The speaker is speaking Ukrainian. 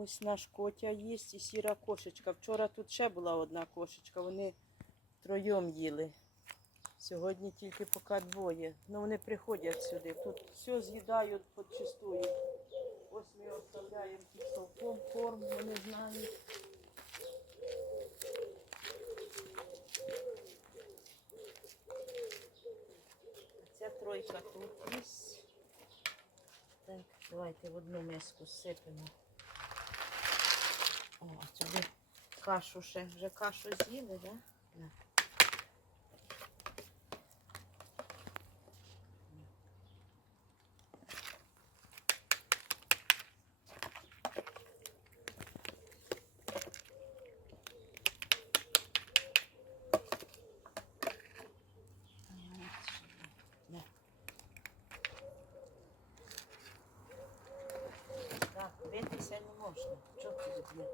Ось наш котя є і сіра кошечка. Вчора тут ще була одна кошечка, вони троєм їли. Сьогодні тільки поки двоє. Ну вони приходять сюди. Тут все з'їдають подчистую. Ось ми оставляємо під стовпом корм, вони знають. Ця тройка тут є. Так, давайте в одну миску сипемо. Кашу ще. Вже кашу з'їли, так? Да? Так, битися не можна. Чого ти є?